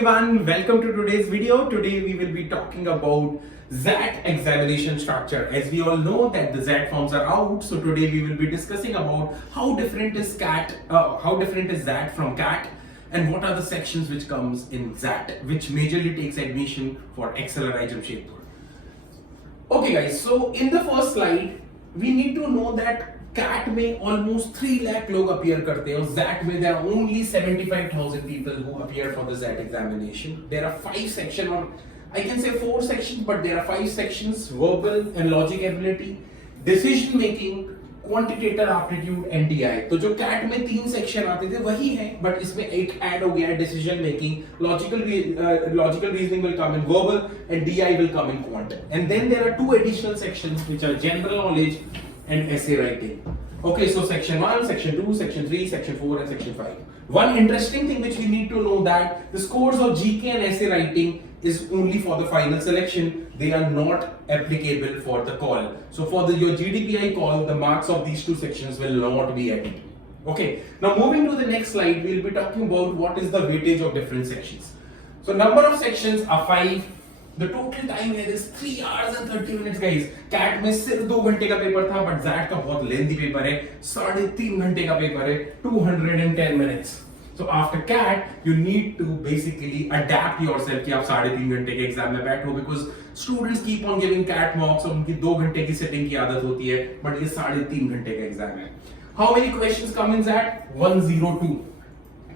everyone, welcome to today's video. Today we will be talking about ZAT examination structure. As we all know that the ZAT forms are out, so today we will be discussing about how different is ZAT from CAT, and what are the sections which comes in ZAT, which majorly takes admission for XLRI Jamshedpur. Okay guys, so in the first slide we need to know that CAT में almost 3 lakh लोग appear करते हैं और ZAT में there are only 75,000 people who appear for the ZAT examination. There are 5 sections, or I can say 4 sections, but there are 5 sections: verbal and logic ability, decision making, quantitative aptitude and DI. तो जो CAT में 3 section आते थे वही है, but इसमें एक add हो गया है decision making, logical reasoning will come in verbal and DI will come in quant. And then there are 2 additional sections which are general knowledge and essay writing. Okay, so section 1, section 2, section 3, section 4 and section 5. One interesting thing which we need to know that the scores of GK and essay writing is only for the final selection. They are not applicable for the call. So for your GDPI call, the marks of these 2 sections will not be added. Okay, now moving to the next slide, we will be talking about what is the weightage of different sections. So number of sections are 5. The total time here is 3 hours and 30 minutes guys. CAT में सिर्फ 2 घंटे का paper था, but ZAT का बहुत lengthy paper है, 3.5 घंटे का पेपर है, 210 minutes. So after CAT, you need to basically adapt yourself कि आप 3.5 घंटे के एग्जाम में बैठो, because students keep on giving CAT mocks और उनकी 2 घंटे की सिटिंग की आदत होती है, but ये 3.5 घंटे का एग्जाम है. How many questions come in ZAT? 102.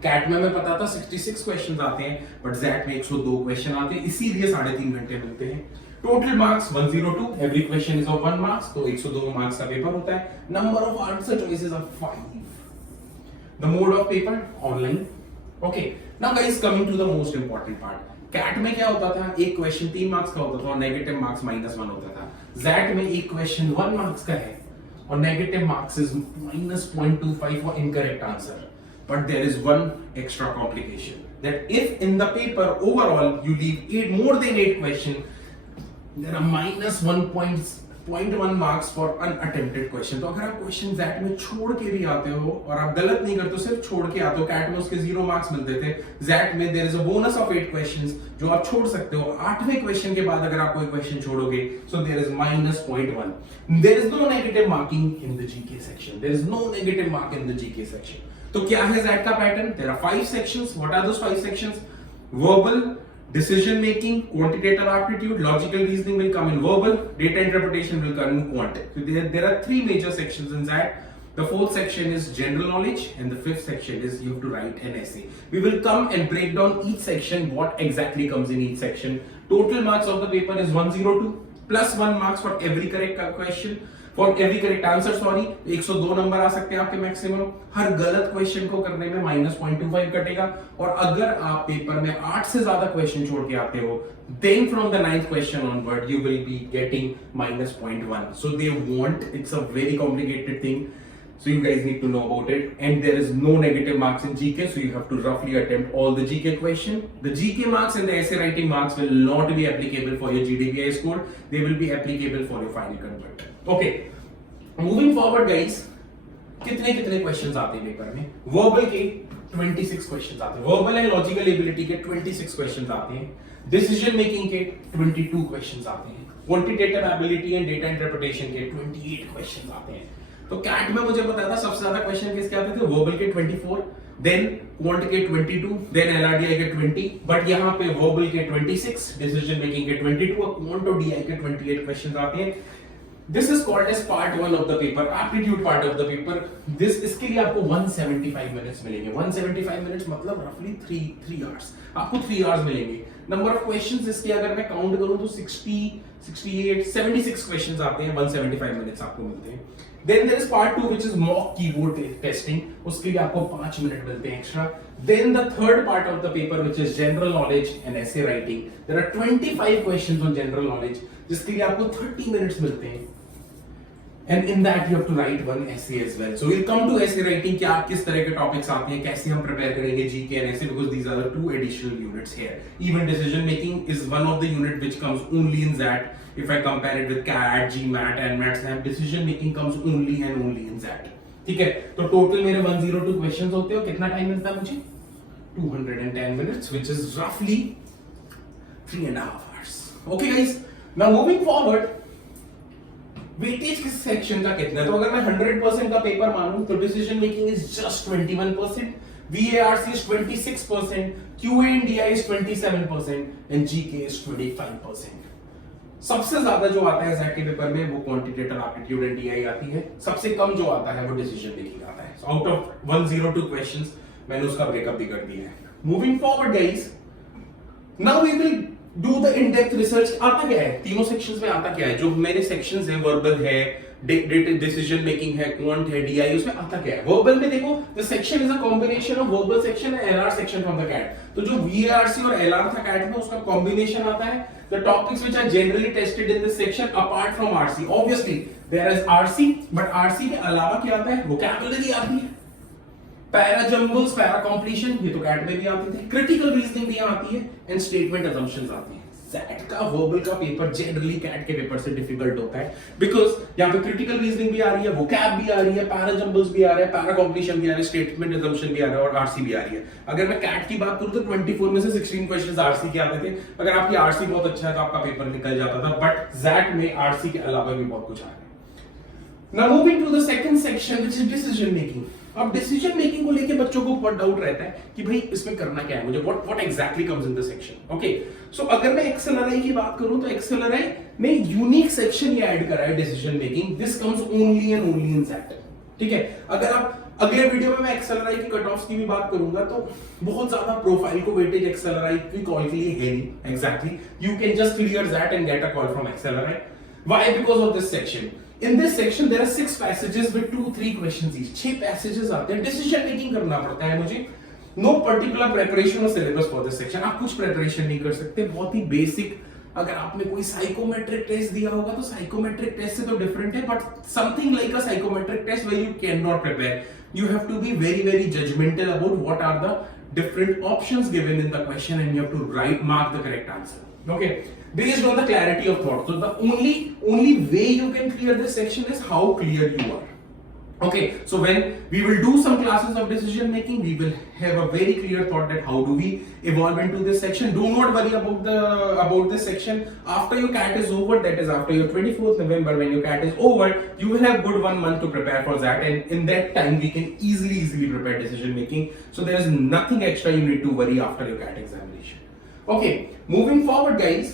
Cat में पता था 66 क्वेश्चंस आते हैं, बट ZAT में 102 क्वेश्चन आते हैं, इसीलिए 3.5 घंटे मिलते हैं. Total marks 102, every question is of 1 marks, तो 102 मार्क्स का पेपर होता है. Number of answer choices are 5. The mode of paper online. Okay, now guys coming to the most important part. CAT में क्या होता था, एक क्वेश्चन 3 मार्क्स का होता था और नेगेटिव मार्क्स -1 होता था. ZAT में एक क्वेश्चन 1 मार्क्स का है और negative marks is -0.25 for incorrect answer. But there is one extra complication, that if in the paper overall you leave more than 8 questions, there are -1.1 marks for unattempted question. तो अगर आप question ZAT में छोड़ के भी आते हो और आप गलत नहीं करते हो, सिर्फ छोड़ के आते हो, CAT में उसके 0 मार्क्स मिलते थे, ZAT में there is a bonus of 8 questions जो आप छोड़ सकते हो. 8वें क्वेश्चन के बाद अगर आप कोई क्वेश्चन छोड़ोगे, so there is -0.1. There is no negative marking in the GK section. There is no negative mark in the GK section. तो क्या है ZAT का pattern? There are 5 sections. What are those 5 sections? Verbal, decision making, quantitative aptitude, logical reasoning will come in verbal, data interpretation will come in quant. So there are 3 major sections in ZAT. The 4th section is general knowledge and the 5th section is you have to write an essay. We will come and break down each section, what exactly comes in each section. Total marks of the paper is 102 plus 1 marks for every correct question. For every correct answer, 102 number आ सकते हैं आपके maximum. हर गलत question को करने में -0.25 कटेगा. और अगर आप पेपर में 8 से ज्यादा क्वेश्चन छोड़ के आते हो, then from the 9th question onward you will be getting -0.1. So they want, it's a very complicated thing, so you guys need to know about it. And there is no negative marks in GK, so you have to roughly attempt all the GK question. The GK marks and the essay writing marks will not be applicable for your GDPI score. They will be applicable for your final convert. Okay, moving forward guys, कितने questions आते हैं paper में? Verbal के 26 questions आते हैं, verbal and logical ability के 26 questions आते हैं, डिसीजन मेकिंग के 22 क्वेश्चंस आते हैं, quantitative ability and data interpretation के 28 क्वेश्चंस आते हैं. तो कैट में मुझे पता था सबसे ज्यादा क्वेश्चन किसके आते थे? वर्बल के 24, देन क्वांट के 22, देन एलआरडीआई के 20, बट यहाँ पे वर्बल के 26, डिसीजन मेकिंग के 22 और क्वांट और डीआई के 28 क्वेश्चंस आते हैं. This is called as part 1 of the paper, aptitude part of the paper. इसके लिए आपको 175 minutes मिलेंगे. 175 minutes मतलब roughly 3 hours. आपको 3 hours मिलेंगे. Number of questions इसके अगर मैं काउंट करूं तो 60, 68, 76 questions आते हैं. 175 minutes आपको मिलते हैं. Then there is part 2 which is mock keyboard testing. उसके लिए आपको 5 मिनट मिलते हैं extra. Then the third part of the paper which is general knowledge and essay writing. There are 25 questions on general knowledge जिसके लिए आपको 30 minutes मिलते हैं. And in that you have to write one essay as well. So we'll come to essay writing, क्या किस तरह के topics आते हैं, कैसे हम प्रिपेयर करेंगे GK and essay, because these are the 2 additional units here. Even decision making is one of the unit which comes only in ZAT. If I compare it with CAT, GMAT and MAT, decision making comes only and only in ZAT. ठीक है, तो total मेरे 102 questions होते हैं. कितना time मिलता है मुझे? 210 minutes, which is roughly 3.5 hours. Okay guys, now moving forward, weightage किस सेक्शन का कितना है? तो अगर मैं 100% का पेपर मानूं तो decision making is just 21%, VARC is 26%, QA and DI is 27% and GK is 25%. सबसे ज्यादा जो आता है ZK पेपर में वो क्वांटिटेटिव एप्टीट्यूड एंड DI आती है, सबसे कम जो आता है वो डिसीजन मेकिंग आता है. So out of 102 क्वेश्चंस मैंने उसका ब्रेकअप भी कर दिया है. Moving forward guys, now we will do the in depth research. आता क्या है तीनों सेक्शंस में? आता क्या है? जो मेरे सेक्शंस है, वर्बल है, डिसीजन मेकिंग है, क्वांट है, डीआई, उसमें आता क्या है? वर्बल में देखो, the section is a combination of verbal section and LR section from the CAT. तो जो वीआरसी और एलआर था कैट में, उसका कॉम्बिनेशन आता है. The topics which are generally tested in this section apart from RC, obviously there is RC, but RC के अलावा क्या आता है? वोकैबुलरी आती है, पैरा जंबल्स, पैरा कंप्लीशन, ये तो कैट में भी आते थे, क्रिटिकल रीजनिंग भी आती है एंड स्टेटमेंट असम्पशंस आती है. दैट का वर्बल का पेपर जनरली कैट के पेपर से डिफिकल्ट होता है, बिकॉज़ यहां पे क्रिटिकल रीजनिंग भी आ रही है, वोकैब भी आ रही है, पैरा जंबल्स भी आ रहे हैं, पैरा कंप्लीशन भी आ रहे हैं, स्टेटमेंट असम्पशन भी आ रहा है और आरसी भी आ रही है. अगर मैं कैट की बात करूं तो 24 में से 16 क्वेश्चंस आरसी के आते थे. अगर आपकी आरसी बहुत अच्छा है तो आपका पेपर निकल जाता था, बट ज़ैट में आरसी के अलावा भी बहुत कुछ आ रहा है. Now moving to the second section, which is decision making. अब डिसीजन मेकिंग को लेके बच्चों को बहुत डाउट रहता है कि भाई इसमें करना क्या है मुझे, what exactly comes in the section. Okay, so अगर मैं एक्सेलराई की बात करूं तो एक्सेलराई में यूनिक सेक्शन ये ऐड करा है, decision making. This comes only and only in that. ठीक है, अगर आप अगले वीडियो में मैं एक्सेलराई की कट ऑफ्स की भी बात करूंगा तो बहुत ज्यादा प्रोफाइल को वेटेज एक्सेलराई की कॉल के लिए है नहीं exactly. You can just clear that and get a call from एक्सेलराई. Why? Because of this section. In this section there are 6 passages with 2-3 questions each. 6 passages आते हैं, डिसीजन मेकिंग करना पड़ता है मुझे. नो पर्टिकुलर प्रिपरेशन और syllabus for this section. आप कुछ प्रिपरेशन नहीं कर सकते, बहुत ही बेसिक. अगर आपने कोई साइकोमेट्रिक टेस्ट दिया होगा तो साइकोमेट्रिक टेस्ट से तो डिफरेंट है, but something like a psychometric test where you can not prepare. You have to be very very judgmental about what are the different options given in the question and you have to mark the correct answer. Okay, based on the clarity of thought. So the only way you can clear this section is how clear you are. Okay, so when we will do some classes of decision making, we will have a very clear thought that how do we evolve into this section. Do not worry about this section after your CAT is over, that is after your 24th November. When your CAT is over, you will have good 1 month to prepare for that, and in that time we can easily prepare decision making. So there is nothing extra you need to worry after your CAT examination. Okay, moving forward guys,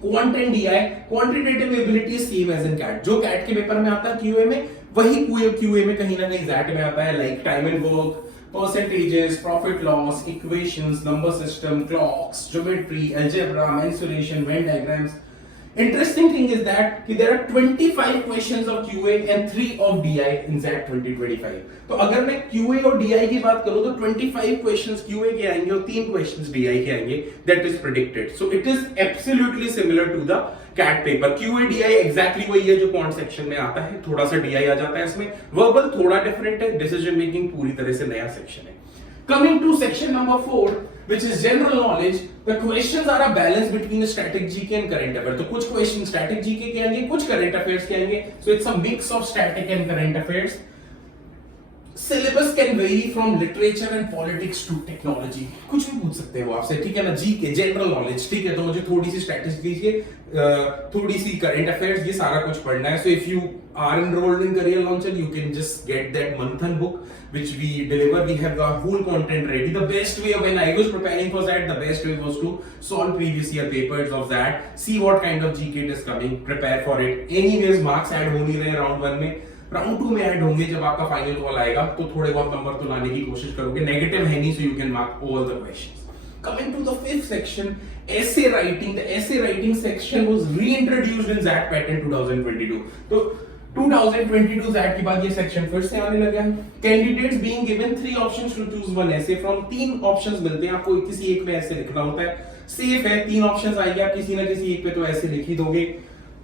quant and DI, quantitative ability is same as in CAT. जो CAT के paper में आता है QA में, वही QA में कहीं ना कहीं ZAT में आता है, like time and work, percentages, profit loss, equations, number system, clocks, geometry, algebra, mensuration, Venn diagrams. Interesting thing is that there are 25 questions of QA and 3 of DI in ZAT 2025. तो अगर मैं QA और DI की बात करूं तो 25 questions QA के आएंगे और 3 questions DI के आएंगे. That is predicted. So it is absolutely similar to the CAT paper. QA DI exactly वही है जो quant section में आता है, थोड़ा सा DI आ जाता है इसमें. Verbal थोड़ा different है, decision making पूरी तरह से नया section है. Coming to section number 4, which is general knowledge, the questions are a balance between static GK and current affairs. तो कुछ questions static GK के आएंगे, कुछ current affairs के आएंगे. So it's a mix of static and current affairs. Syllabus can vary from literature and politics to technology. कुछ भी पूछ सकते हो आपसे, ठीक है ना? GK general knowledge, ठीक है? तो मुझे थोड़ी सी statistics दीजिए, थोड़ी सी current affairs, ये सारा कुछ पढ़ना है. So if you are enrolled in Career Launcher, you can just get that Manthan book which we deliver. We have the whole content ready. The best way when I was preparing for that, the best way was to solve previous year papers of that, see what kind of GK is coming, prepare for it. Anyways, marks add हो नहीं रहे round 1 में, round 2 में add होंगे. जब आपका final call आएगा तो थोड़े बहुत नंबर तो लाने की कोशिश करोगे. नेगेटिव है नहीं, so you can mark all the questions. Coming to the 5th section, essay writing. The essay writing section was reintroduced in ZAT pattern 2022. तो 2022 ZAT के बाद ये सेक्शन फिर से आने लगा. Candidates being given 3 options to choose one essay from. 3 options मिलते हैं आपको, किसी एक में ऐसे लिखना होता है. सेफ है, 3 ऑप्शंस आएंगे, आप किसी ना किसी एक पे तो ऐसे लिख ही दोगे.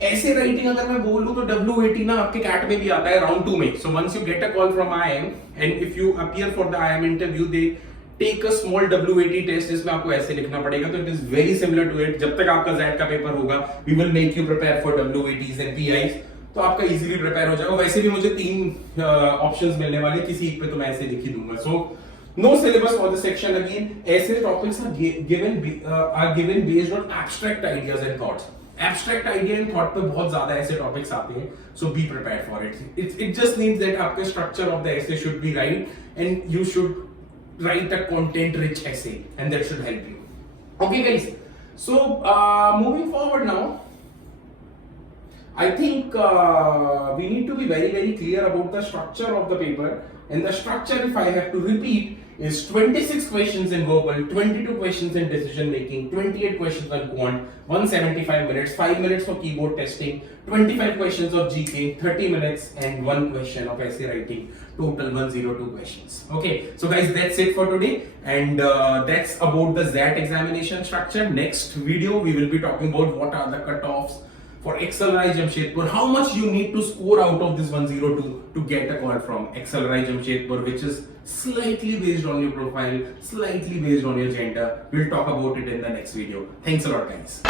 ऐसे राइटिंग अगर मैं बोलूं तो WAT ना आपके कैट में भी आता है राउंड 2 में. So once you get a call from IIM and if you appear for the IIM interview, they take a small WAT test, जिसमें आपको ऐसे लिखना पड़ेगा. So it is very similar to it. जब तक आपका ZAT का पेपर होगा, we will make you prepare for WATs and PIs, तो आपका इजीली प्रिपेयर हो जाएगा. वैसे भी मुझे 3 ऑप्शंस मिलने वाले, किसी एक पे तो मैं ऐसे लिख ही दूंगा. सो No syllabus for the section again. Essay topics are given based on abstract ideas and thoughts. Abstract idea and thought पे बहुत ज़्यादा ऐसे topics आते हैं. So be prepared for it. It just means that आपके structure of the essay should be right and you should write a content-rich essay and that should help you. Okay, guys. So moving forward now. I think we need to be very, very clear about the structure of the paper. And the structure, if I have to repeat, is 26 questions in verbal, 22 questions in decision making, 28 questions on quant, 175 minutes, 5 minutes for keyboard testing, 25 questions of GK, 30 minutes, and 1 question of essay writing. Total 102 questions. Okay, so guys, that's it for today, and that's about the ZAT examination structure. Next video, we will be talking about what are the cutoffs for XLRI Jamshedpur, how much you need to score out of this 102 to get a call from XLRI Jamshedpur, which is slightly based on your profile, slightly based on your gender. We'll talk about it in the next video. Thanks a lot, guys.